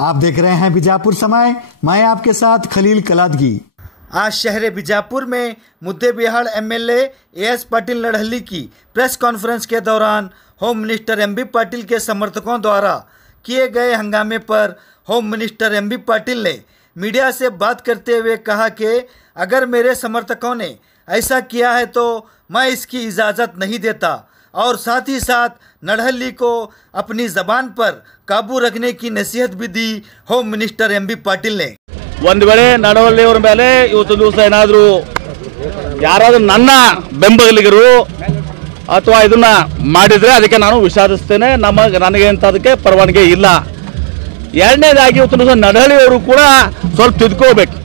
आप देख रहे हैं बीजापुर समय। मैं आपके साथ खलील कलादगी। आज शहर बीजापुर में मुद्देबिहाड़ एमएलए एएस पाटिल नडहल्ली की प्रेस कॉन्फ्रेंस के दौरान होम मिनिस्टर एमबी पाटिल के समर्थकों द्वारा किए गए हंगामे पर होम मिनिस्टर एमबी पाटिल ने मीडिया से बात करते हुए कहा कि अगर मेरे समर्थकों ने ऐसा किया है तो मैं इसकी इजाज़त नहीं देता और साथ ही साथ नडहल्ली को अपनी ज़बान पर काबू रखने की नसीहत भी the home minister MB Patil ने। ಒಂದು ವೇಳೆ ನಡವಳ್ಳಿಯವರ ಮೇಲೆ ಇವತ್ತು ದಿವಸ ಏನಾದರೂ ಯಾರಾದರೂ ನನ್ನ ಬೆಂಬಲಿಗರು ಅಥವಾ ಇದನ್ನ ಮಾಡಿದರೆ ಅದಕ್ಕೆ ನಾನು ವಿಷಾದಿಸ್ತೇನೆ। ನನಗೆ ಅಂತದಕ್ಕೆ ಪರವಾನಗಿ ಇಲ್ಲ। ಎರಡನೇದಾಗಿ ಇವತ್ತು ದಿವಸ ನಡಹಳ್ಳಿಯವರು ಕೂಡ ಸ್ವಲ್ಪ ತಿದ್ಕೋಬೇಕು।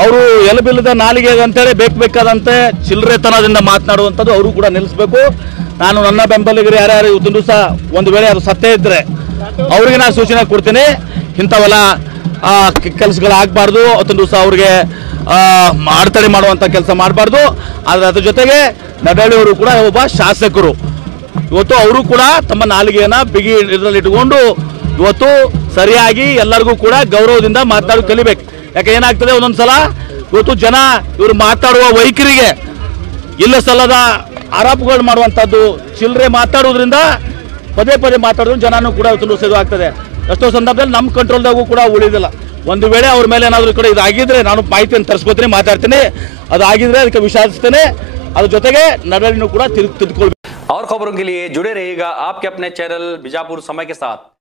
ಅವರು ಎಲಬಿಲ್ಲದ ನಾಲಿಗೆ ಅಂತೇಳಿ ಬೇಕಾದಂತೆ ಚಿಲ್ಲರೆತನದಿಂದ ಮಾತನಾಡುವಂಥದ್ದು ಅವರು ಕೂಡ ನಿಲ್ಲಿಸಬೇಕು। ನಾನು ನನ್ನ ಬೆಂಬಲಿಗರು ಯಾರ್ಯಾರು ಇವತ್ತು ದಿವಸ ಒಂದು ವೇಳೆ ಅದು ಸತ್ಯ ಇದ್ದರೆ ಅವರಿಗೆ ನಾನು ಸೂಚನೆ ಕೊಡ್ತೀನಿ, ಇಂಥವೆಲ್ಲ ಕೆಲಸಗಳಾಗಬಾರ್ದು। ಅವತ್ತೊಂದು ದಿವಸ ಅವ್ರಿಗೆ ಅಡೆತಡೆ ಮಾಡುವಂಥ ಕೆಲಸ ಮಾಡಬಾರ್ದು। ಆದರೆ ಅದ್ರ ಜೊತೆಗೆ ನಡಹಳ್ಳಿಯವರು ಕೂಡ ಒಬ್ಬ ಶಾಸಕರು, ಇವತ್ತು ಅವರು ಕೂಡ ತಮ್ಮ ನಾಲಿಗೆಯನ್ನು ಬಿಗಿ ಇದರಲ್ಲಿ ಇಟ್ಕೊಂಡು ಇವತ್ತು ಸರಿಯಾಗಿ ಎಲ್ಲರಿಗೂ ಕೂಡ ಗೌರವದಿಂದ ಮಾತನಾಡಿ ಕಲಿಬೇಕು। ಯಾಕೆ ಏನಾಗ್ತದೆ ಒಂದೊಂದು ಸಲ ಇವತ್ತು ಜನ ಇವರು ಮಾತಾಡುವ ವೈಖರಿಗೆ ಇಲ್ಲ ಸಲ್ಲದ ಆರೋಪಗಳು ಮಾಡುವಂಥದ್ದು, ಚಿಲ್ಲರೆ ಮಾತಾಡೋದ್ರಿಂದ ಪದೇ ಪದೇ ಮಾತಾಡೋದ್ರಿಂದ ಜನನೂ ಕೂಡ ಇವತ್ತು ಇದು ಆಗ್ತದೆ। ಎಷ್ಟೋ ಸಂದರ್ಭದಲ್ಲಿ ನಮ್ಮ ಕಂಟ್ರೋಲ್ದಾಗೂ ಕೂಡ ಉಳಿದಿಲ್ಲ। ಒಂದು ವೇಳೆ ಅವ್ರ ಮೇಲೆ ಏನಾದರೂ ಕೂಡ ಇದಾಗಿದ್ರೆ ನಾನು ಮಾಹಿತಿಯನ್ನು ತರಿಸ್ಕೊತೀನಿ, ಮಾತಾಡ್ತೀನಿ। ಅದಾಗಿದ್ರೆ ಅದಕ್ಕೆ ವಿಷಾದಿಸ್ತೇನೆ। ಅದ್ರ ಜೊತೆಗೆ ನಡಹಳ್ಳಿನೂ ಕೂಡ ತಿದ್ದುಕೊಳ್ಬೇಕು। और खबरों के लिए जुड़े रहिएगा आपके अपने चैनल बीजापुर समय के साथ।